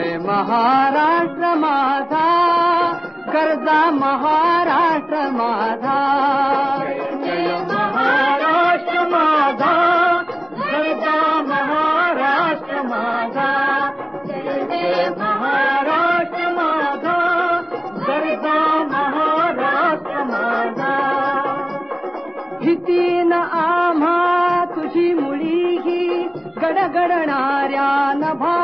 जय महाराष्ट्र माझा, गरजा महाराष्ट्र माझा. जय महाराष्ट्र माझा, गरजा महाराष्ट्र माझा. जय महाराष्ट्र माझा, गरजा महाराष्ट्र माझा. भीतीन आम्हा तुझी मुळी गडगडणाऱ्या नभा,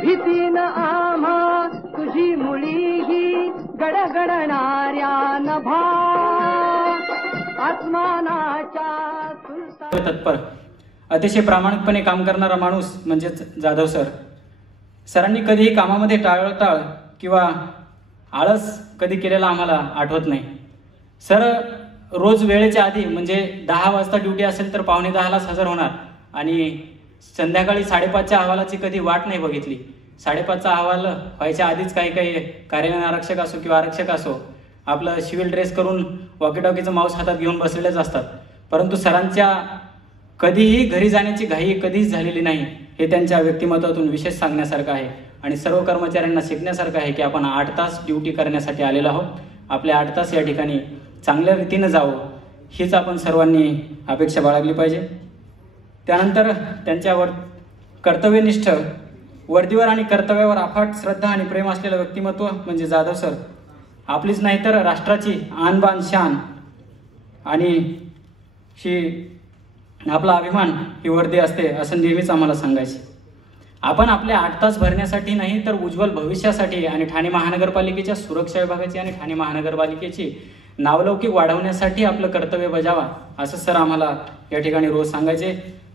भीतीन आम्हा तुझी मुळी गडगडणाऱ्या नभा. आसमानाच्या तत्पर अतिशय प्रामाणिकपणे काम करणारा माणूस म्हणजेच जाधव सर. सरांनी कधीही कामामध्ये टाळटाळ किंवा आळस कधी केलेला आम्हाला आठवत नाही. सर रोज वेळेच्या आधी म्हणजे 10 वाजता ड्युटी असेल तर 9:45लाच हजर होणार आणि संध्याकाळी 5:30च्या अहवालाची कधी वाट नाही बघितली. 5:30चा अहवाल व्हायच्या आधीच काही कार्यालयीन आरक्षक असो किंवा आरक्षक असो आपलं सिव्हिल ड्रेस करून वॉकीटॉकीचं माऊस हातात घेऊन बसलेलेच असतात. परंतु सरांच्या कधीही घरी जाण्याची घाई कधीच झालेली नाही हे त्यांच्या व्यक्तिमत्वातून विशेष सांगण्यासारखं आहे आणि सर्व कर्मचाऱ्यांना शिकण्यासारखं आहे की आपण 8 तास ड्युटी करण्यासाठी आलेलो आहोत. आपले 8 तास या ठिकाणी चांगल्या रीतीनं जावं हीच आपण सर्वांनी अपेक्षा बाळगली पाहिजे. त्यानंतर त्यांच्यावर कर्तव्यनिष्ठ, वर्दीवर आणि कर्तव्यावर अफाट श्रद्धा आणि प्रेम असलेलं व्यक्तिमत्व म्हणजे जाधव सर. आपलीच नाही तर राष्ट्राची आन बान शान आणि आपला अभिमान ही वर्दी असते असं नेहमीच आम्हाला सांगायचे. आपण आपले 8 तास भरण्यासाठी नाही तर उज्ज्वल भविष्यासाठी आणि ठाणे महानगरपालिकेच्या सुरक्षा विभागाची आणि ठाणे महानगरपालिकेची नावलौकिक वाढवण्यासाठी आपलं कर्तव्य बजावा असं सर आम्हाला या ठिकाणी रोज सांगायचे.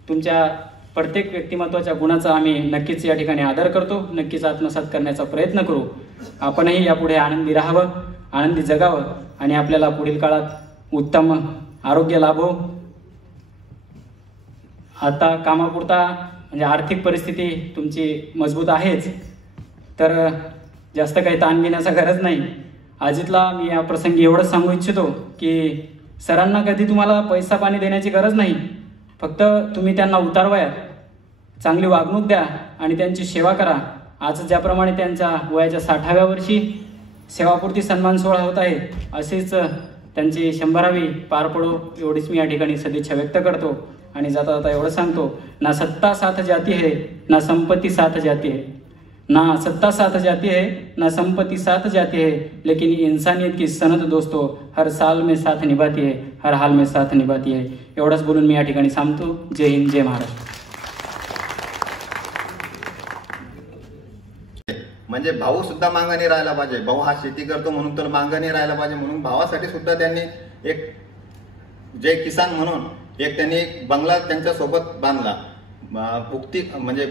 तुमच्या प्रत्येक व्यक्तिमत्वाच्या गुणाचा आम्ही नक्कीच या ठिकाणी आदर करतो, नक्कीच आत्मसात करण्याचा प्रयत्न करू. आपणही यापुढे आनंदी राहावं, आनंदी जगावं आणि आपल्याला पुढील काळात उत्तम आरोग्य लाभो. आता कामापुरता म्हणजे आर्थिक परिस्थिती तुमची मजबूत आहेच तर जास्त काही ताण घेण्याचा गरज नाही. अजितला मी या प्रसंगी एवढंच सांगू इच्छितो की सरांना कधी तुम्हाला पैसा पाणी देण्याची गरज नाही. फक्त तुम्ही त्यांना उतारवायात चांगली वागणूक द्या आणि त्यांची सेवा करा. आज ज्याप्रमाणे त्यांच्या वयाच्या 60व्या वर्षी सेवापूर्ती सन्मान सोहळा होत आहे असेच त्यांची 100वी पार पडो एवढीच मी या ठिकाणी सदिच्छा व्यक्त करतो आणि जाता जाता एवढं सांगतो, ना सत्ता साथ जाती है ना संपत्ति साथ जाती है, ना सत्ता साथ जाती है ना संपत्ति साथ जाती है, लेकिन इंसानियत की सनद दोस्तों हर साल में साथ निभाती है, हर हाल में साथ निभाती है. एवढंच बोलून मी या ठिकाणी थांबतो. जय हिंद, जय महाराष्ट्र. म्हणजे भाऊ सुद्धा मागाने राहायला पाहिजे. भाऊ हा शेती करतो म्हणून तर मागाने राहायला पाहिजे. म्हणून भावासाठी सुद्धा त्यांनी एक जय किसान म्हणून त्यांनी एक बंगला त्यांच्या सोबत बांधला. उक्ती म्हणजे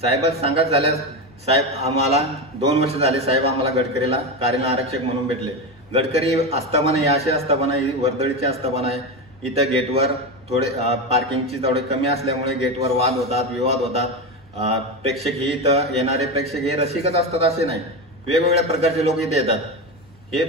साहेबच सांगत झाल्यास साहेब आम्हाला 2 वर्ष झाले साहेब आम्हाला गडकरीला कार्यालयीन आरक्षक म्हणून भेटले. गडकरी आस्थापना ही अशी आस्थापना ही वर्दळीची आस्थापना आहे. इथं गेटवर थोडे पार्किंगची थोडे कमी असल्यामुळे गेटवर वाद होतात, विवाद होतात. प्रेक्षक ही इथं येणारे प्रेक्षक हे रसिकच असतात असे नाही, वेगवेगळ्या प्रकारचे लोक इथे येतात. हे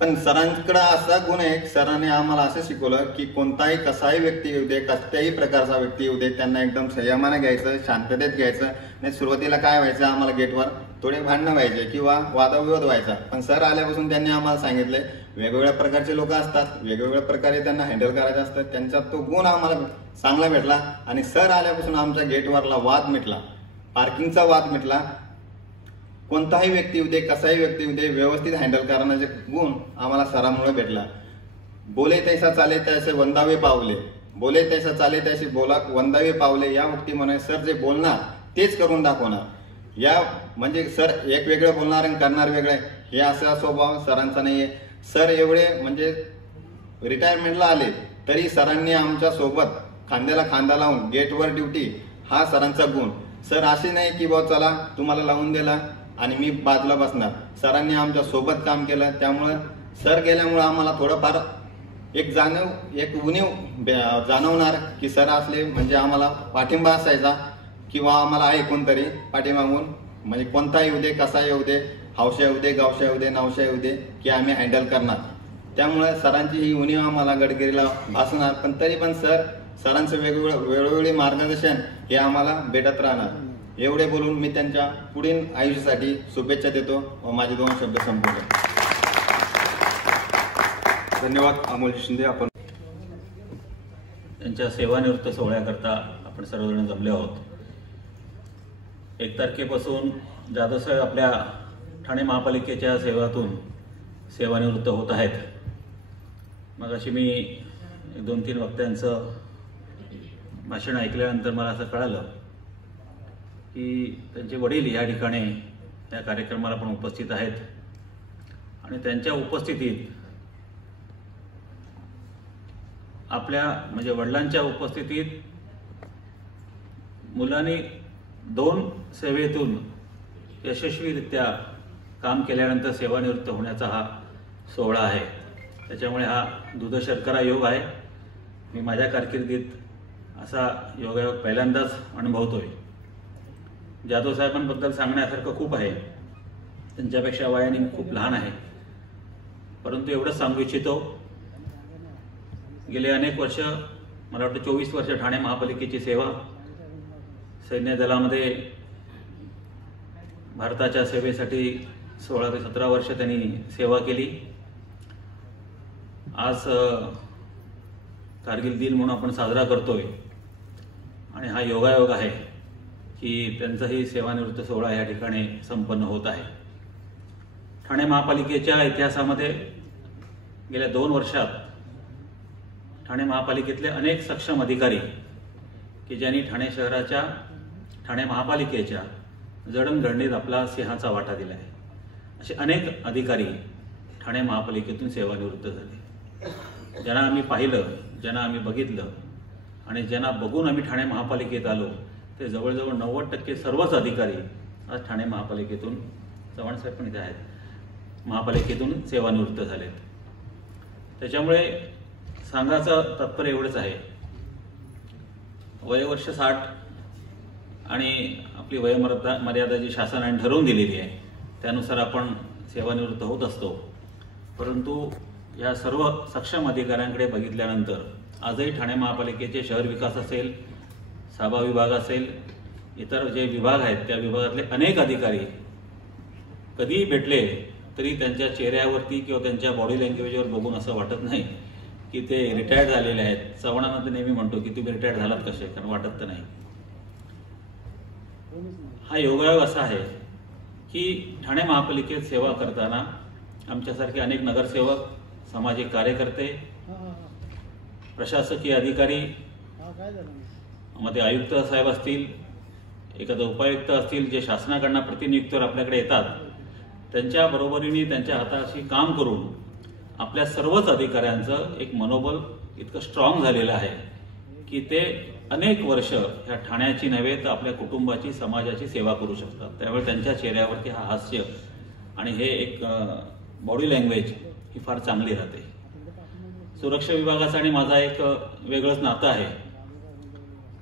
पण सरांकडे असा गुण आहे, सरांनी आम्हाला असं शिकवलं की कोणताही कसाही व्यक्ती येऊ दे, कसल्याही प्रकारचा व्यक्ती येऊ दे, त्यांना एकदम संयमाने घ्यायचं, शांततेत घ्यायचं. नाही सुरुवातीला काय व्हायचं आम्हाला गेटवर थोडे भांडणं व्हायचे किंवा वादविवाद व्हायचा. पण सर आल्यापासून त्यांनी आम्हाला सांगितलंय वेगवेगळ्या प्रकारचे लोक असतात, वेगवेगळ्या प्रकारे त्यांना हँडल करायचे असतात. त्यांच्यात तो गुण आम्हाला चांगला भेटला आणि सर आल्यापासून आमच्या गेटवरला वाद मिटला, पार्किंगचा वाद मिटला. कोणताही व्यक्ती येऊ दे, कसाही व्यक्ती येऊ दे, व्यवस्थित हँडल करण्याचे गुण आम्हाला सरांमुळे भेटला. बोले तैसा चाले तैसे वंदावे पावले, बोले तैसा चाले तैसे वंदावे पावले या उक्ती म्हणे सर जे बोलणार तेच करून दाखवणार. या म्हणजे सर एक वेगळं बोलणार आणि करणार वेगळे हे असा स्वभाव सरांचा नाहीये. सर एवढे म्हणजे रिटायरमेंटला आले तरी सरांनी आमच्या सोबत खांद्याला खांदा लावून गेटवर ड्युटी हा सरांचा गुण. सर असे नाही की बा चला तुम्हाला लावून दिला आणि मी बाजूला बसणार. सरांनी आमच्या सोबत काम केलं. त्यामुळे सर गेल्यामुळे आम्हाला थोडंफार एक उणीव जाणवणार की सर असले म्हणजे आम्हाला पाठिंबा असायचा किंवा आम्हाला आहे कोणतरी पाठीमागून म्हणजे कोणताही येऊ दे, कसा येऊ दे, हौशा येऊ दे, गावशा येऊ दे, नावशा येऊ दे की आम्ही हँडल करणार. त्यामुळे सरांची ही उणीव आम्हाला गडकरीला भासणार. पण तरी पण सरांचं वेगवेगळी मार्गदर्शन हे आम्हाला भेटत राहणार. एवढे बोलून मी त्यांच्या पुढील आयुष्यासाठी शुभेच्छा देतो व माझे 2 शब्द संपवतो. धन्यवाद अमोल शिंदे. आपण त्यांच्या सेवानिवृत्त सोहळ्याकरता आपण सर्वजण जमले आहोत. 1 तारखेपासून जाधव साहेब आपल्या ठाणे महापालिकेच्या सेवातून सेवानिवृत्त होत आहेत. मग अशी मी 2-3 वक्त्यांचं भाषण ऐकल्यानंतर मला असं कळालं की त्यांचे वडील या ठिकाणी या कार्यक्रमाला पण उपस्थित आहेत आणि त्यांच्या उपस्थितीत आपल्या म्हणजे वडिलांच्या उपस्थितीत मुलांनी 2 सेवेतून यशस्वीरित्या काम केल्यानंतर सेवानिवृत्त होण्याचा हा सोहळा आहे. त्याच्यामुळे हा दुधशर्करा योग आहे. मी माझ्या कारकिर्दीत असा योगायोग पहिल्यांदाच अनुभवतोय. जाधव साहेबांबद्दल सांगण्यासारखं खूप आहे. त्यांच्यापेक्षा वयाने खूप लहान आहे, परंतु एवढंच सांगू इच्छितो, गेले अनेक वर्ष, मला वाटतं 24 वर्ष ठाणे महापालिकेची सेवा, सैन्य दलामध्ये भारताच्या सेवेसाठी 16 ते 17 वर्ष त्यांनी सेवा केली. आज कारगिल दिन म्हणून आपण साजरा करतोय आणि हा योगायोग आहे की त्यांचाही सेवानिवृत्त सोहळा या ठिकाणी संपन्न होत आहे. ठाणे महापालिकेच्या इतिहासामध्ये गेल्या 2 वर्षात ठाणे महापालिकेतले अनेक सक्षम अधिकारी की ज्यांनी ठाणे शहराच्या, ठाणे महापालिकेच्या जडणघडणीत आपला सिंहाचा वाटा दिला आहे, असे अनेक अधिकारी ठाणे महापालिकेतून सेवानिवृत्त झाले. ज्यांना आम्ही पाहिलं, ज्यांना आम्ही बघितलं आणि ज्यांना बघून आम्ही ठाणे महापालिकेत आलो, ते जवळजवळ 90% सर्वच अधिकारी आज ठाणे महापालिकेतून, चव्हाण साहेब पण इथे आहेत, महापालिकेतून सेवानिवृत्त झालेत. त्याच्यामुळे सांगायचं तात्पर्य एवढंच आहे, वयवर्ष 60 आणि आपली वयोमर्यादा जी शासनाने ठरवून दिलेली आहे त्यानुसार आपण सेवानिवृत्त होत असतो. परंतु या सर्व सक्षम अधिकाऱ्यांकडे बघितल्यानंतर आजही ठाणे महापालिकेचे शहर विकास असेल, साबा विभाग असेल, इतर जे विभाग आहेत त्या विभागातले अनेक अधिकारी कधीही भेटले तरी त्यांच्या चेहऱ्यावरती किंवा त्यांच्या बॉडी लँग्वेजवर बघून असं वाटत नाही की ते रिटायर्ड झालेले आहेत. चव्हाणांना तर नेहमी म्हणतो की तुम्ही रिटायर्ड झालात कसे, कारण वाटत तर नाही. हा योगायोग असा आहे की ठाणे महापालिकेत सेवा करताना आमच्यासारखे अनेक नगरसेवक, सामाजिक कार्यकर्ते, प्रशासकीय अधिकारी, मध्ये आयुक्त साहेब असतील, एखादं उपायुक्त असतील, जे शासनाकडनं प्रतिनियुक्तीवर आपल्याकडे येतात, त्यांच्या बरोबरीने त्यांच्या हाताशी काम करून आपल्या सर्वच अधिकाऱ्यांचं एक मनोबल इतकं स्ट्रॉंग झालेलं आहे की ते अनेक वर्ष ह्या ठाण्याची नव्हे तर आपल्या कुटुंबाची, समाजाची सेवा करू शकतात. त्यामुळे त्यांच्या चेहऱ्यावरती हा हास्य आणि हे एक बॉडी लँग्वेज ही फार चांगली राहते. सुरक्षा विभागाचा आणि माझा एक वेगळंच नातं आहे.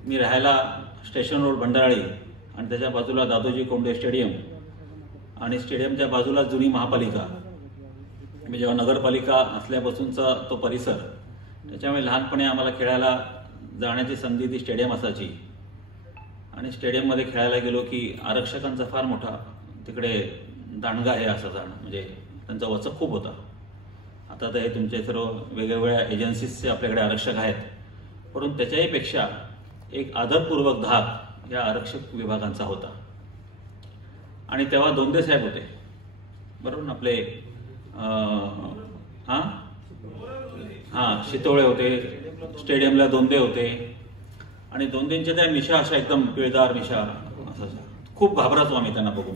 मी राहायला स्टेशन रोड भंडाराळी आणि त्याच्या बाजूला दादोजी कोंडे स्टेडियम आणि स्टेडियमच्या बाजूला जुनी महापालिका, मी जेव्हा नगरपालिका असल्यापासूनचा तो परिसर, त्याच्यामुळे लहानपणी आम्हाला खेळायला जाण्याची संधी ती स्टेडियम असायची. आणि स्टेडियममध्ये खेळायला गेलो की आरक्षकांचा फार मोठा तिकडे दांडगा हे असं जाणं, म्हणजे त्यांचा वचक खूप होता. आता तर हे तुमचे सर्व वेगवेगळ्या एजन्सीजचे आपल्याकडे आरक्षक आहेत, परंतु त्याच्याही पेक्षा एक आदरपूर्वक धाक या आरक्षक विभागांचा होता. आणि तेव्हा दोंदे साहेब होते, बरोबर ना, आपले शितोळे होते, स्टेडियमला दोंदे होते आणि दोंदेंच्या त्या मिशा अशा एकदम पिळदार मिशा, असं खूप घाबराचो आम्ही त्यांना बघून.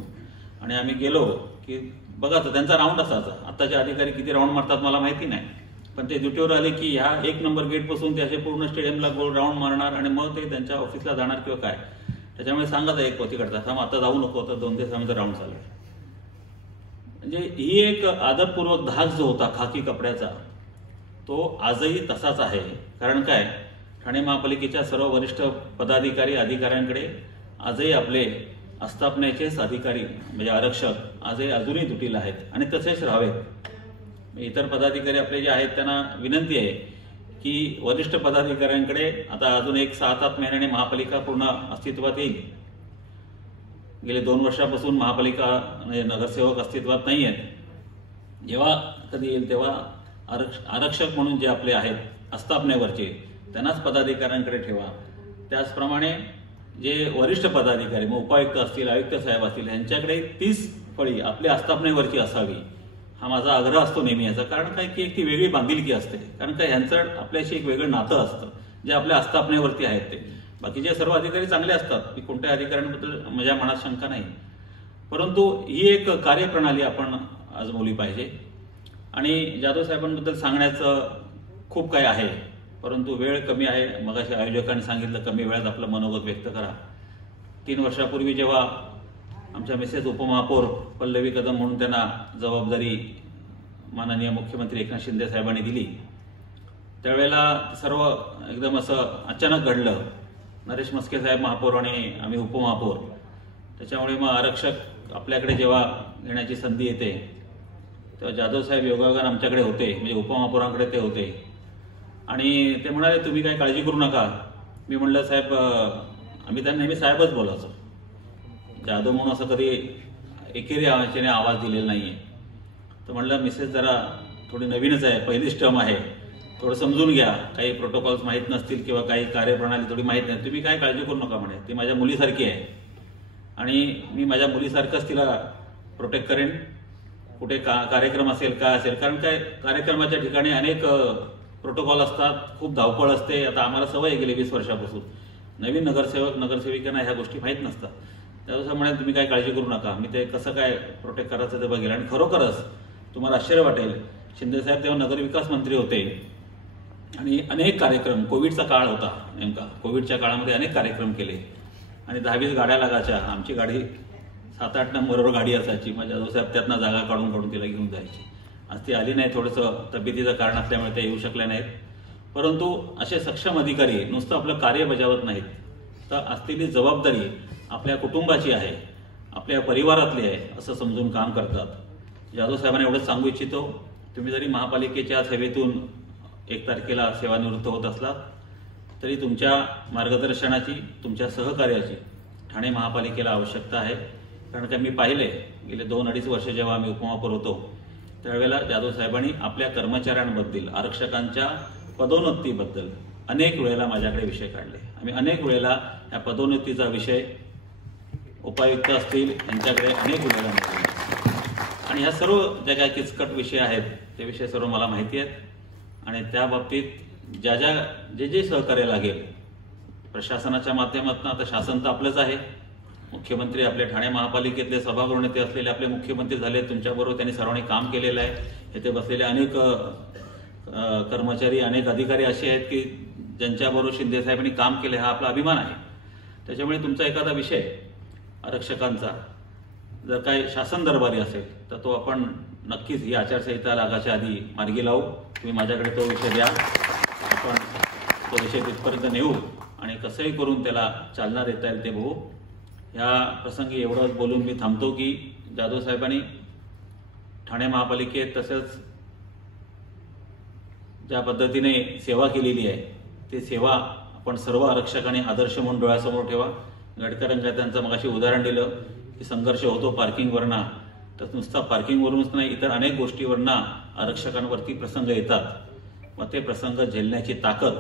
आणि आम्ही गेलो की बघा त्यांचा राऊंड असायचा. आताचे अधिकारी किती राऊंड मारतात मला माहिती नाही, पण ते ड्युटीवर आले की ह्या 1 नंबर गेटपासून ते असे पूर्ण स्टेडियमला गोल राऊंड मारणार आणि मग ते त्यांच्या ऑफिसला जाणार किंवा काय. त्याच्यामुळे सांगायचं एक पोतीकडचा थांब, आता जाऊ नको, तर 2 ते 3 राऊंड चालू. म्हणजे ही एक आदरपूर्वक धाक जो होता खाकी कपड्याचा, तो आजही तसाच आहे. कारण काय, ठाणे महापालिकेच्या सर्व वरिष्ठ पदाधिकारी अधिकाऱ्यांकडे आजही आपले आस्थापनेचेच अधिकारी म्हणजे आरक्षक आजही अजूनही दुटीला आहेत आणि तसेच राहावेत. इतर पदाधिकारी आपले जे आहेत त्यांना विनंती आहे की वरिष्ठ पदाधिकाऱ्यांकडे आता अजून एक 6-7 महिन्याने महापालिका पूर्ण अस्तित्वात येईल गेले 2 वर्षापासून महापालिका नगरसेवक अस्तित्वात नाही आहेत. जेव्हा कधी येईल तेव्हा आरक्षक म्हणून जे आपले आहेत आस्थापनेवरचे त्यांनाच पदाधिकाऱ्यांकडे ठेवा. त्याचप्रमाणे जे वरिष्ठ पदाधिकारी मग उपायुक्त असतील, आयुक्त साहेब असतील, यांच्याकडे 30 फळी आपल्या आस्थापनेवरची असावी हा माझा आग्रह असतो नेहमी. याचा कारण काय की एक ती वेगळी बांधिलकी असते, कारण काय ह्यांचं आपल्याशी एक वेगळं नातं असतं जे आपल्या आस्थापनेवरती आहेत ते. बाकीचे सर्व अधिकारी चांगले असतात, की कोणत्या अधिकाऱ्यांबद्दल माझ्या मनात शंका नाही, परंतु ही एक कार्यप्रणाली आपण आजमावली पाहिजे. आणि जाधव साहेबांबद्दल सांगण्याचं खूप काही आहे, परंतु वेळ कमी आहे. मगाशी आयोजकांनी सांगितलं कमी वेळात आपलं मनोगत व्यक्त करा. 3 वर्षापूर्वी जेव्हा आमच्या मिसेस उपमहापौर पल्लवी कदम म्हणून त्यांना जबाबदारी माननीय मुख्यमंत्री एकनाथ शिंदे साहेबांनी दिली, त्यावेळेला सर्व एकदम असं अचानक घडलं. नरेश मस्के साहेब महापौर आणि आम्ही उपमहापौर, त्याच्यामुळे मग आरक्षक आपल्याकडे जेव्हा घेण्याची संधी येते तेव्हा जाधव साहेब योगायोगाने आमच्याकडे होते, म्हणजे उपमहापौरांकडे ते होते. आणि ते म्हणाले तुम्ही काही काळजी करू नका. मी म्हणलं साहेब, आम्ही त्यांना नेहमी साहेबच बोलायचो, जाधव म्हणून असं कधी एकेरी आवाजाने आवाज दिलेला नाहीये. तर म्हणलं मिसेस जरा थोडी नवीनच आहे, पहिलीच टर्म आहे, थोडं समजून घ्या, काही प्रोटोकॉल्स माहीत नसतील किंवा काही कार्यप्रणाली थोडी माहीत नाही, तुम्ही काय काळजी करू नका म्हणे, ती माझ्या मुलीसारखी आहे आणि मी माझ्या मुलीसारखंच तिला प्रोटेक्ट करेन. कुठे कार्यक्रम असेल काय असेल, कारण काय कार्यक्रमाच्या ठिकाणी अनेक प्रोटोकॉल असतात, खूप धावपळ असते. आता आम्हाला सवय गेली 20 वर्षापासून, नवीन नगरसेवक नगरसेविकांना ह्या गोष्टी माहीत नसतात. त्यानुसार म्हणाले तुम्ही काय काळजी करू नका, मी ते कसं काय प्रोटेक्ट करायचं ते बघेल. आणि खरोखरच तुम्हाला आश्चर्य वाटेल, शिंदेसाहेब तेव्हा नगरविकास मंत्री होते आणि अनेक कार्यक्रम, कोविडचा काळ होता नेमका, कोविडच्या काळामध्ये अनेक कार्यक्रम केले आणि 10-20 गाड्या लागायच्या. आमची गाडी 7-8 नंबरवर गाडी असायची, मग जाधव साहेब त्यातनं जागा काढून तिला घेऊन जायची. आज ती आली नाही, थोडंसं तब्येतीचं कारण असल्यामुळे ते येऊ शकले नाहीत. परंतु असे सक्षम अधिकारी नुसतं आपलं कार्य बजावत नाहीत, तर असलेली जबाबदारी आपल्या कुटुंबाची आहे, आपल्या परिवारातली आहे असं समजून काम करतात. जाधव साहेबांना एवढंच सांगू इच्छितो, तुम्ही जरी महापालिकेच्या सेवेतून 1 तारखेला सेवानिवृत्त होत असलात तरी तुमच्या मार्गदर्शनाची, तुमच्या सहकार्याची ठाणे महापालिकेला आवश्यकता आहे. कारण का मी पाहिले गेले 2-2.5 वर्ष जेव्हा आम्ही उपमहापौर होतो त्यावेळेला जाधव साहेबांनी आपल्या कर्मचाऱ्यांबद्दल, आरक्षकांच्या पदोन्नतीबद्दल अनेक वेळेला माझ्याकडे विषय काढले. आम्ही अनेक वेळेला या पदोन्नतीचा विषय उपायुक्त असतील यांच्याकडे अनेक वेळेला मांडला आणि ह्या सर्व ज्या काही किचकट विषय आहेत ते विषय सर्व मला माहिती आहेत आणि त्या बाबतीत जे सहकार्य लागेल प्रशासनाच्या माध्यमातून, आता शासन तर आपलंच आहे, मुख्यमंत्री आपले ठाणे महापालिकेतले सभागृह नेते असलेले आपले मुख्यमंत्री झाले, तुमच्याबरोबर त्यांनी सर्वांनी काम केलेलं आहे. येथे बसलेले अनेक कर्मचारी, अनेक अधिकारी असे आहेत की ज्यांच्याबरोबर शिंदे साहेबांनी काम केले, हा आपला अभिमान आहे. त्याच्यामुळे तुमचा एखादा विषय आरक्षकांचा जर काही शासन दरबारी असेल तर तो आपण नक्कीच ही आचारसंहिता लागायच्या आधी मार्गी लावू. तुम्ही माझ्याकडे तो विषय द्या, आपण तो विषय तिथपर्यंत नेऊ आणि कसंही करून त्याला चालना देता येईल ते बघू. ह्या प्रसंगी एवढंच बोलून मी थांबतो की जाधव साहेबांनी ठाणे महापालिकेत तसंच ज्या पद्धतीने सेवा केलेली आहे ती सेवा आपण सर्व आरक्षकांनी आदर्श म्हणून डोळ्यासमोर ठेवा. गडकरांनी त्यांचं मगाशी उदाहरण दिलं की संघर्ष होतो पार्किंगवरना, तर नुसता पार्किंगवरूनच नाही, इतर अनेक गोष्टीवरना आरक्षकांवरती प्रसंग येतात. मग ते प्रसंग झेलण्याची ताकद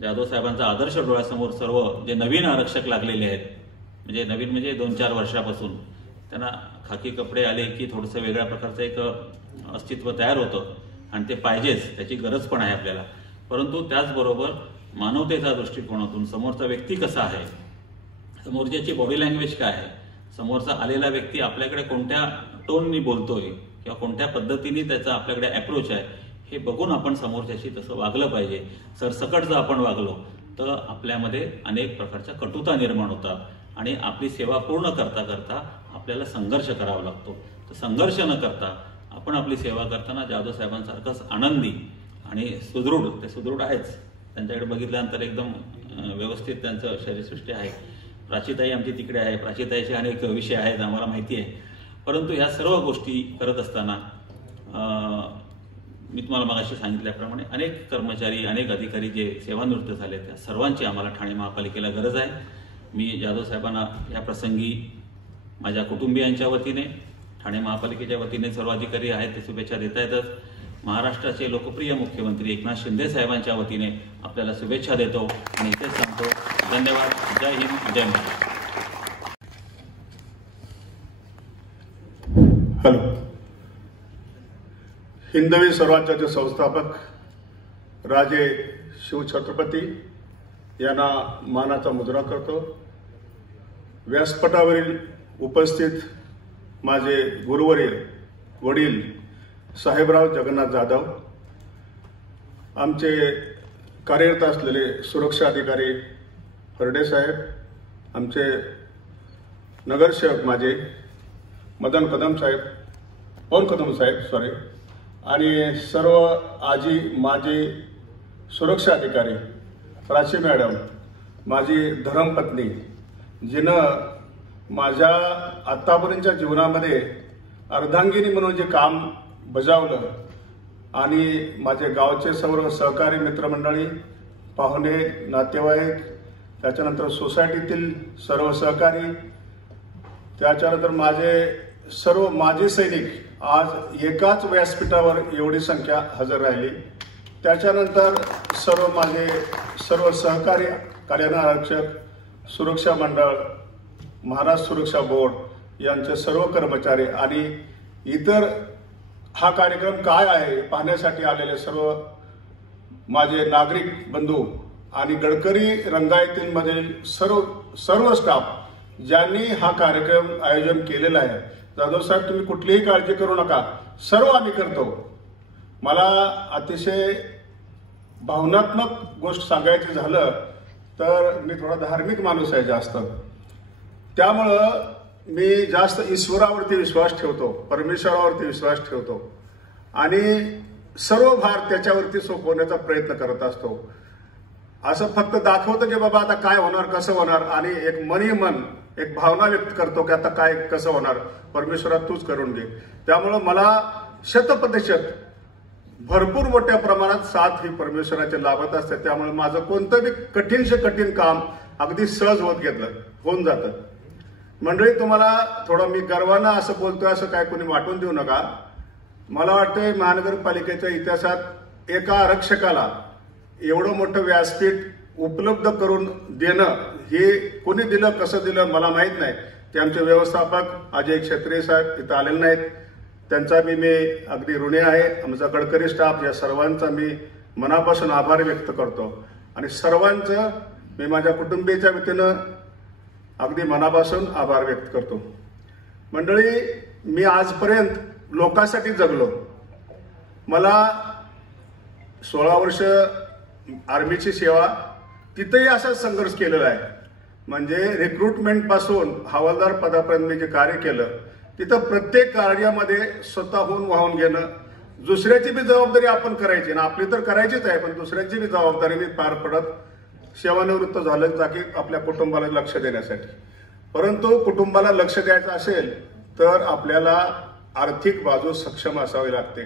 जाधव साहेबांचा आदर्श डोळ्यासमोर सर्व जे नवीन आरक्षक लागलेले आहेत, म्हणजे नवीन म्हणजे 2-4 वर्षापासून त्यांना खाकी कपडे आले की थोडंसं वेगळ्या प्रकारचं एक अस्तित्व तयार होतं आणि ते पाहिजेच, त्याची गरज पण आहे आपल्याला. परंतु त्याचबरोबर मानवतेच्या दृष्टिकोनातून समोरचा व्यक्ती कसा आहे, समोरच्याची बॉडी लँग्वेज काय आहे, समोरचा आलेला व्यक्ती आपल्याकडे कोणत्या टोननी बोलतोय किंवा कोणत्या पद्धतीने त्याचा आपल्याकडे अप्रोच आहे हे बघून आपण समोरच्याशी तसं वागलं पाहिजे. सरसकट जर आपण वागलो तर आपल्यामध्ये अनेक प्रकारच्या कटुता निर्माण होतात आणि आपली सेवा पूर्ण करता करता आपल्याला संघर्ष करावा लागतो. तर संघर्ष न करता आपण आपली सेवा करताना जाधव साहेबांसारखंच आनंदी आणि सुदृढ, ते सुदृढ आहेच, त्यांच्याकडे बघितल्यानंतर एकदम व्यवस्थित त्यांचं शरीरसृष्टी आहे. प्राचीताई आमची तिकडे आहे, प्राचीताईचे अनेक विषय आहेत आम्हाला माहिती आहे. परंतु ह्या सर्व गोष्टी करत असताना मी तुम्हाला मगाशी सांगितल्याप्रमाणे अनेक कर्मचारी, अनेक अधिकारी जे सेवानिवृत्त झाले त्या सर्वांची आम्हाला ठाणे महापालिकेला गरज आहे. मी जाधव साहेबांना या प्रसंगी माझ्या कुटुंबियांच्या वतीने, ठाणे महापालिकेच्या वतीने सर्व अधिकारी आहेत ते शुभेच्छा देत आहेतच. महाराष्ट्राचे लोकप्रिय मुख्यमंत्री एकनाथ शिंदे साहेबांच्या वतीने आपल्याला शुभेच्छा देतो आणि इथेच सांगतो. धन्यवाद. जय हिंद, जय महाराष्ट्र. हॅलो. हिंदवी स्वराज्याचे संस्थापक राजे शिवछत्रपती यांना मानाचा मुजरा करतो. व्यासपीठावरील उपस्थित माझे गुरुवर्य वडील साहेबराव जगन्नाथ जाधव, आमचे कार्यरत असलेले सुरक्षा अधिकारी हरडे साहेब, आमचे नगरसेवक माझे मदन कदम साहेब, पवन कदम साहेब सॉरी, आणि सर्व आजी माजी सुरक्षा अधिकारी, प्राची मॅडम, माझी धर्मपत्नी, जिनं माझ्या आत्तापर्यंतच्या जीवनामध्ये अर्धांगिनी म्हणून जे काम बजावलं, आणि माझे गावचे सर्व सहकारी मित्रमंडळी, पाहुणे, नातेवाईक, त्याच्यानंतर सोसायटीतील सर्व सहकारी, त्याच्यानंतर माझे सर्व माजी सैनिक आज एकाच व्यासपीठावर एवढी संख्या हजर राहिली. त्याच्यानंतर माझे सर्व सहकारी, कल्याण आरक्षक, सुरक्षा मंडळ, महाराष्ट्र सुरक्षा बोर्ड यांचे सर्व कर्मचारी आणि इतर हा कार्यक्रम काय आहे पाहण्यासाठी आलेले सर्व माझे नागरिक बंधू आणि गडकरी रंगायतीमधील सर्व स्टाफ ज्यांनी हा कार्यक्रम आयोजन केलेला आहे. जाधव साहेब, तुम्ही कुठलीही काळजी करू नका, सर्व आम्ही करतो. मला अतिशय भावनात्मक गोष्ट सांगायची झालं तर मी थोडा धार्मिक माणूस आहे जास्त, त्यामुळं मी जास्त ईश्वरावरती विश्वास ठेवतो, परमेश्वरावरती विश्वास ठेवतो आणि सर्व भार त्याच्यावरती सोपवण्याचा प्रयत्न करत असतो. असं फक्त दाखवतं की बाबा आता काय होणार, कसं होणार, आणि एक मन एक भावना व्यक्त करतो की आता काय कसं होणार, परमेश्वरात तूच करून घे. त्यामुळं मला 100% भरपूर मोठ्या प्रमाणात साथ ही परमेश्वराची लाभत असते. त्यामुळे माझं कोणतंही कठीण से कठीण काम अगदी सहज होऊन जातं. मंडळी, तुम्हाला थोडं मी गर्वानं असं बोलतोय असं काय कोणी वाटून देऊ नका. मला वाटतंय महानगरपालिकेच्या इतिहासात एका आरक्षकाला एवढं मोठं व्यासपीठ उपलब्ध करून देणं हे कोणी दिलं, कसं दिलं मला माहीत नाही. ते आमचे व्यवस्थापक अजय क्षत्रिय साहेब इथं आलेले नाहीत, त्यांचा मी अगदी ऋणी आहे. आमचा गडकरी स्टाफ या सर्वांचा मी मनापासून आभार व्यक्त करतो आणि सर्वांचं मी माझ्या कुटुंबियाच्या वतीनं अगदी मनापासून आभार व्यक्त करतो. मंडळी, मी आजपर्यंत लोकांसाठी जगलो. मला 16 वर्ष आर्मीची सेवा, तिथेही असाच संघर्ष केलेला आहे. म्हणजे रिक्रुटमेंट पासून हवालदार पदापर्यंत मी जे कार्य केलं तिथं प्रत्येक कार्यामध्ये स्वतःहून वाहून घेणं, दुसऱ्याची बी जबाबदारी आपण करायची ना, आपली तर करायचीच आहे, पण दुसऱ्यांची बी जबाबदारी मी पार पडत सेवानिवृत्त झालं ताकी आपल्या कुटुंबाला लक्ष देण्यासाठी. परंतु कुटुंबाला लक्ष द्यायचं असेल तर आपल्याला आर्थिक बाजू सक्षम असावी लागते.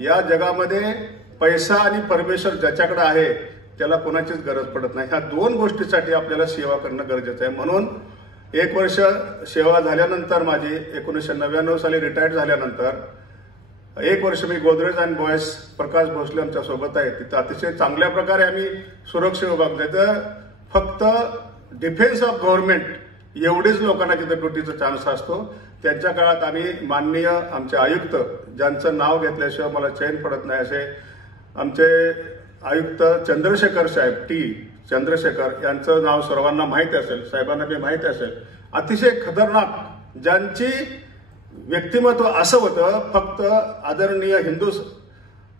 या जगामध्ये पैसा आणि परमेश्वर ज्याच्याकडे आहे त्याला कोणाचीच गरज पडत नाही. ह्या दोन गोष्टीसाठी आपल्याला सेवा करणं गरजेचं आहे. म्हणून 1 वर्ष सेवा झाल्यानंतर, माझी 1999 साली रिटायर्ड झाल्यानंतर 1 वर्ष मी गोदरेज अँड बॉयज प्रकाश भोसले आमच्या सोबत आहे. तिथं अतिशय चांगल्या प्रकारे आम्ही सुरक्षा विभाग, तर फक्त डिफेन्स ऑफ गव्हर्नमेंट एवढेच लोकांना तिथं ड्युटीचा चान्स असतो. त्यांच्या काळात आम्ही माननीय आमचे आयुक्त, ज्यांचं नाव घेतल्याशिवाय मला चैन पडत नाही, असे आमचे आयुक्त चंद्रशेखर साहेब, चंद्रशेखर यांचं नाव सर्वांना माहिती असेल, साहेबांना बी माहिती असेल. अतिशय खतरनाक, ज्यांची व्यक्तिमत्व असं होतं, फक्त आदरणीय हिंदू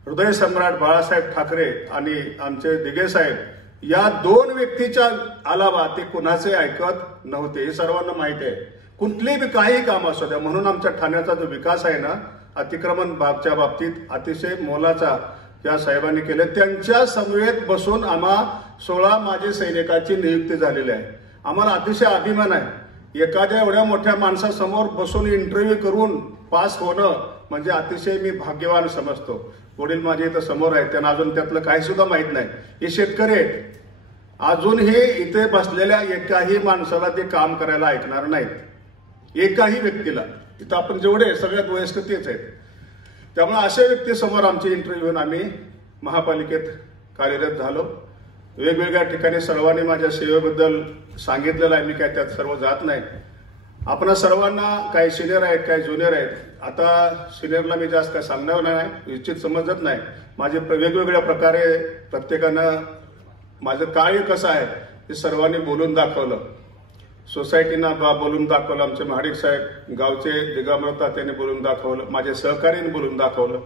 हृदय सम्राट बाळासाहेब ठाकरे आणि आमचे दिघे साहेब या 2 व्यक्तीच्या अलावा ते कुणाचे ऐकत नव्हते. हे सर्वांना माहिती आहे. कुठलेही बी काही काम असू द्या. म्हणून आमच्या ठाण्याचा जो विकास आहे ना, अतिक्रमण बाबच्या बाबतीत अतिशय मोलाचा त्या साहेबांनी केले. त्यांच्या समवेत बसून आम्हा 16 माजी सैनिकाची नियुक्ती झालेली आहे. आम्हाला अतिशय अभिमान आहे. एखाद्या एवढ्या मोठ्या माणसासमोर बसून इंटरव्ह्यू करून पास होणं म्हणजे अतिशय मी भाग्यवान समजतो. वडील माझे इथं समोर आहेत, त्यांना अजून त्यातलं काही सुद्धा माहीत नाही. हे शेतकरी आहेत. अजूनही इथे बसलेल्या एकाही माणसाला ते काम करायला ऐकणार नाहीत. एकाही व्यक्तीला. इथं आपण जेवढे सगळ्यात वयस्कर तेच आहेत. त्यामुळे अशा व्यक्तीसमोर आमचे इंटरव्ह्यू घेऊन आम्ही महापालिकेत कार्यरत झालो. वेगवेगळ्या ठिकाणी सर्वांनी माझ्या सेवेबद्दल सांगितलेलं आहे. मी काय त्यात सर्व जात नाही. आपण सर्वांना काही सिनियर आहेत, काही ज्युनियर आहेत. आता सिनियरला मी जास्त काय सांगणार नाही, निश्चित समजत नाही. माझे वेगवेगळ्या प्रकारे प्रत्येकानं माझं कार्य कसं आहे ते सर्वांनी बोलून दाखवलं. सोसायटीनं बोलून दाखवलं, आमचे महाडिक साहेब, गावचे दिगंबर तात्याने बोलून दाखवलं, माझे सहकार्याने बोलून दाखवलं.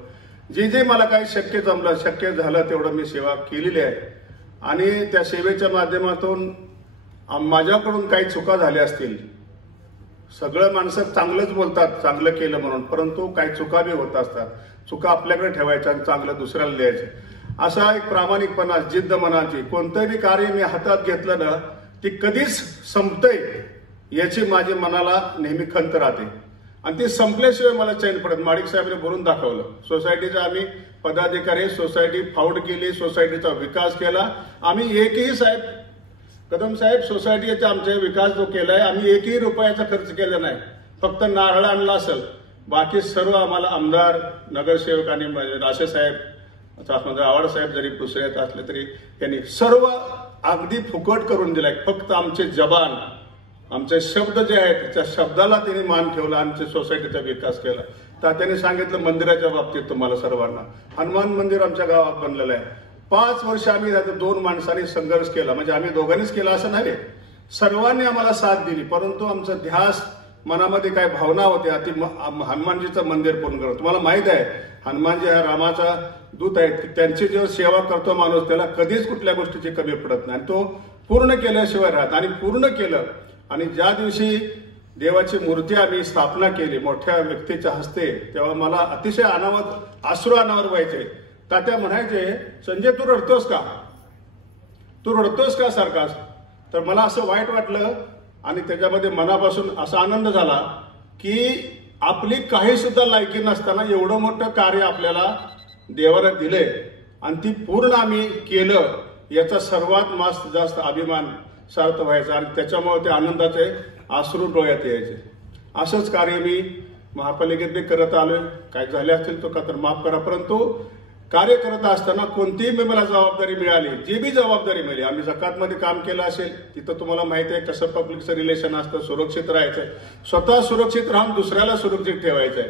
जे मला काही शक्य झालं तेवढं मी सेवा केलेली आहे. आणि त्या सेवेच्या माध्यमातून माझ्याकडून काही चुका झाल्या असतील. सगळं माणसं चांगलंच बोलतात चांगलं केलं म्हणून, परंतु काही चुका बी होत असतात. चुका आपल्याकडे ठेवायच्या आणि चांगलं दुसऱ्याला द्यायचं. असा एक प्रामाणिकपणा, जिद्द मनाची, कोणतंही कार्य मी हातात घेतलं ना ती कधीच संपतंय याची माझ्या मनाला नेहमी खंत राहते. आणि ती संपल्याशिवाय मला चैन पडत. महाडिक साहेबांनी बोलून दाखवलं. सोसायटीचा आम्ही पदाधिकारी, सोसायटी फाऊंड केली, सोसायटीचा विकास केला. आम्ही एकही साहेब, कदम साहेब, सोसायटीचा आमचा विकास जो केलाय आम्ही एकही रुपयाचा खर्च केला नाही. फक्त नारळ आणला असेल, बाकी सर्व आम्हाला आमदार, नगरसेवक आणि राशे साहेब, आवाड साहेब जरी दुसरे असले तरी त्यांनी सर्व अगदी फुकट करून दिलाय. फक्त आमचे जबान, आमचे शब्द जे आहेत त्या शब्दाला त्यांनी मान ठेवला. आमच्या सोसायटीचा विकास केला. तात्याने सांगितलं मंदिराच्या बाबतीत तुम्हाला सर्वांना, हनुमान मंदिर आमच्या गावात बनलेलं आहे. 5 वर्ष आम्ही 2 माणसांनी संघर्ष केला. म्हणजे आम्ही दोघांनीच केला असं नाही, सर्वांनी आम्हाला साथ दिली. परंतु आमचा ध्यास, मनामध्ये काय भावना होत्या ती हनुमानजीचं मंदिर पूर्ण करतो. तुम्हाला माहित आहे हनुमानजी हा रामाचा दूत आहेत. त्यांची जेव्हा सेवा करतो माणूस त्याला कधीच कुठल्या गोष्टीची कमी पडत नाही. तो पूर्ण केल्याशिवाय राहत. आणि पूर्ण केलं. आणि ज्या दिवशी देवाची मूर्ती आम्ही स्थापना केली मोठ्या व्यक्तीच्या हस्ते, तेव्हा मला अतिशय अश्रू अनावर व्हायचे. तात्या म्हणायचे, संजय तू रडतोस का, तू रडतोस का सारखास. तर मला असं वाईट वाटलं आणि त्याच्यामध्ये मनापासून असा आनंद झाला की आपली काही सुद्धा लायकी नसताना एवढं मोठं कार्य आपल्याला देवाला दिले आणि ती पूर्ण आम्ही केलं याचा सर्वात जास्त अभिमान सार्थ व्हायचा. आणि त्याच्यामुळे ते आनंदाचे अश्रू डोळ्यात यायचे. असंच कार्य मी महापालिकेत बी करत आलोय. काय झाले असतील तो का तर माफ करा. परंतु कार्य करत असताना कोणतीही मला जबाबदारी मिळाली, जी बी जबाबदारी मिळाली, आम्ही जकातमध्ये काम केलं असेल तिथं तुम्हाला माहिती आहे कसं पब्लिकचं रिलेशन असतं. सुरक्षित राहायचंय, स्वतः सुरक्षित राहून दुसऱ्याला सुरक्षित ठेवायचंय.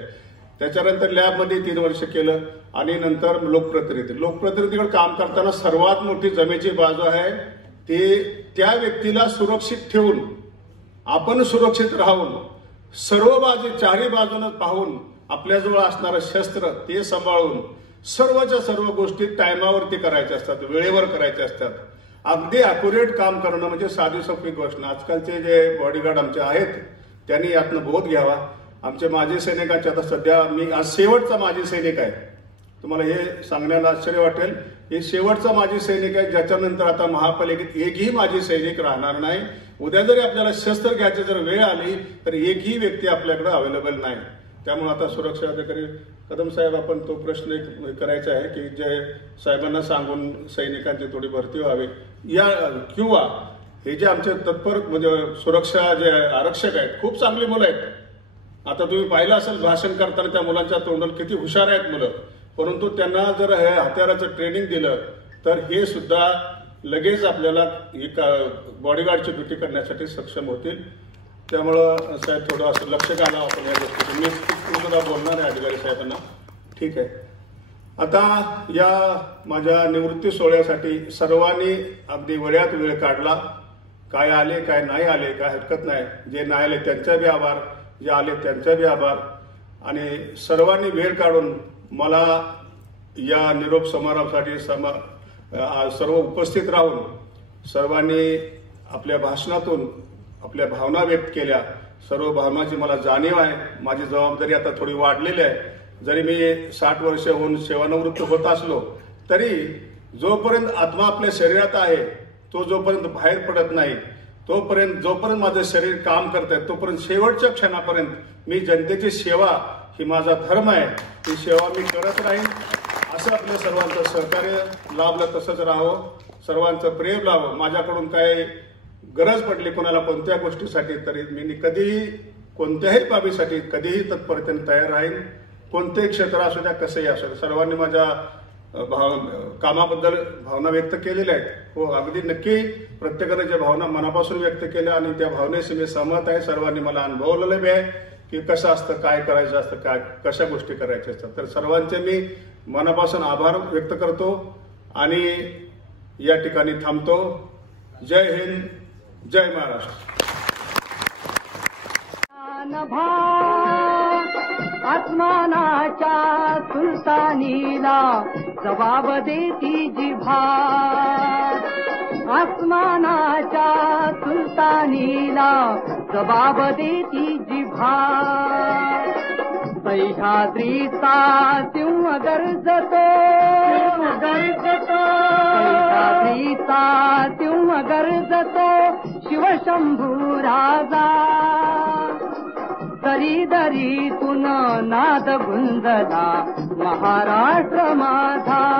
त्याच्यानंतर लॅबमध्ये 3 वर्ष केलं आणि नंतर लोकप्रतिनिधीकडे काम करताना सर्वात मोठी जमेची बाजू आहे ते त्या व्यक्तीला सुरक्षित ठेवून, आपण सुरक्षित राहून, सर्व बाजू चारही बाजूनं पाहून, आपल्याजवळ असणारं शस्त्र ते सांभाळून सर्वच्या सर्व गोष्टी टायमावरती करायच्या असतात, वेळेवर करायच्या असतात. अगदी अॅक्युरेट काम करणं म्हणजे साधी सोपी गोष्ट नाही. आजकालचे जे बॉडीगार्ड आमचे आहेत त्यांनी यातनं बोध घ्यावा. आमचे माजी सैनिकांचे आता सध्या मी आज शेवटचा माजी सैनिक आहे. तुम्हाला हे सांगण्याला आश्चर्य वाटेल, हे शेवटचा माजी सैनिक आहे ज्याच्यानंतर आता महापालिकेत एकही माजी सैनिक राहणार नाही. उद्या जरी आपल्याला शस्त्र घ्यायची जर वेळ आली तर एकही व्यक्ती आपल्याकडे अवेलेबल नाही. त्यामुळे आता सुरक्षा अधिकारी कदम साहेब आपण तो प्रश्न करायचा आहे की जे साहेबांना सांगून सैनिकांची थोडी भरती व्हावी या किंवा हे जे आमचे तत्पर म्हणजे सुरक्षा जे आरक्षक आहेत खूप चांगली मुलं आहेत. आता तुम्ही पाहिलं असेल भाषण करताना त्या मुलांच्या तोंडात किती हुशार आहेत मुलं. परंतु त्यांना जर हे हत्याराचं ट्रेनिंग दिलं तर हे सुद्धा लगेच आपल्याला एक बॉडीगार्डची ड्युटी करण्यासाठी सक्षम होतील. त्यामुळं साहेब थोडं असं लक्ष घालावं आपण या गोष्टी. मी सुद्धा बोलणार आहे अधिकारी साहेबांना. ठीक आहे. आता या माझ्या निवृत्ती सोहळ्यासाठी सर्वांनी अगदी वेळात वेळ काढला. काय आले काय नाही आले काय हरकत नाही. जे नाही आले त्यांचा बी आभार, जे आले त्यांचा बी आभार. आणि सर्वांनी वेळ काढून मला या निरोप समारंभासाठी सर्व उपस्थित राहून सर्वांनी आपल्या भाषणातून आपल्या भावना व्यक्त केल्या. सर्व भावनाची मला जाणीव आहे. माझी जबाबदारी आता थोडी वाढलेली आहे. जरी मी 60 वर्ष होऊन सेवानिवृत्त होत असलो तरी जोपर्यंत आत्मा आपल्या शरीरात आहे तो जोपर्यंत बाहेर पडत नाही, जोपर्यंत माझं शरीर काम करत आहे तोपर्यंत शेवटच्या क्षणापर्यंत मी जनतेची सेवा ही माझा धर्म आहे. ती सेवा मी करत राहीन. असं आपल्या सर्वांचं सहकार्य लाभलं तसंच राहावं. सर्वांचं प्रेम लाभं. माझ्याकडून काय गरज पडली कोणाला कोणत्या गोष्टीसाठी तरी मी कधीही कोणत्याही बाबीसाठी कधीही तत्परतेने तयार राहीन. कोणतेही क्षेत्र असू द्या, कसंही असू द्या. सर्वांनी माझ्या कामाबद्दल भावना व्यक्त केलेल्या आहेत. हो, अगदी नक्की प्रत्येकाने ज्या भावना मनापासून व्यक्त केल्या आणि त्या भावनेशी मी सहमत आहे. सर्वांनी मला अनुभवलेलं बी आहे की कसं असतं, काय करायचं असतं, काय कशा गोष्टी करायच्या असतात. तर सर्वांचे मी मनापासून आभार व्यक्त करतो आणि या ठिकाणी थांबतो. जय हिंद, जय महाराष्ट्र. आसमानाच्या सुलतानीला जबाब देती जिभा. आसमानाच्या सुलतानीला जबाब देती जिभा. सह्याद्रीचा सिंह गरजतो, सह्याद्रीचा सिंह गरजतो, शिवशंभू राजा. दरी दरीतून नाद गुंजला महाराष्ट्र माझा.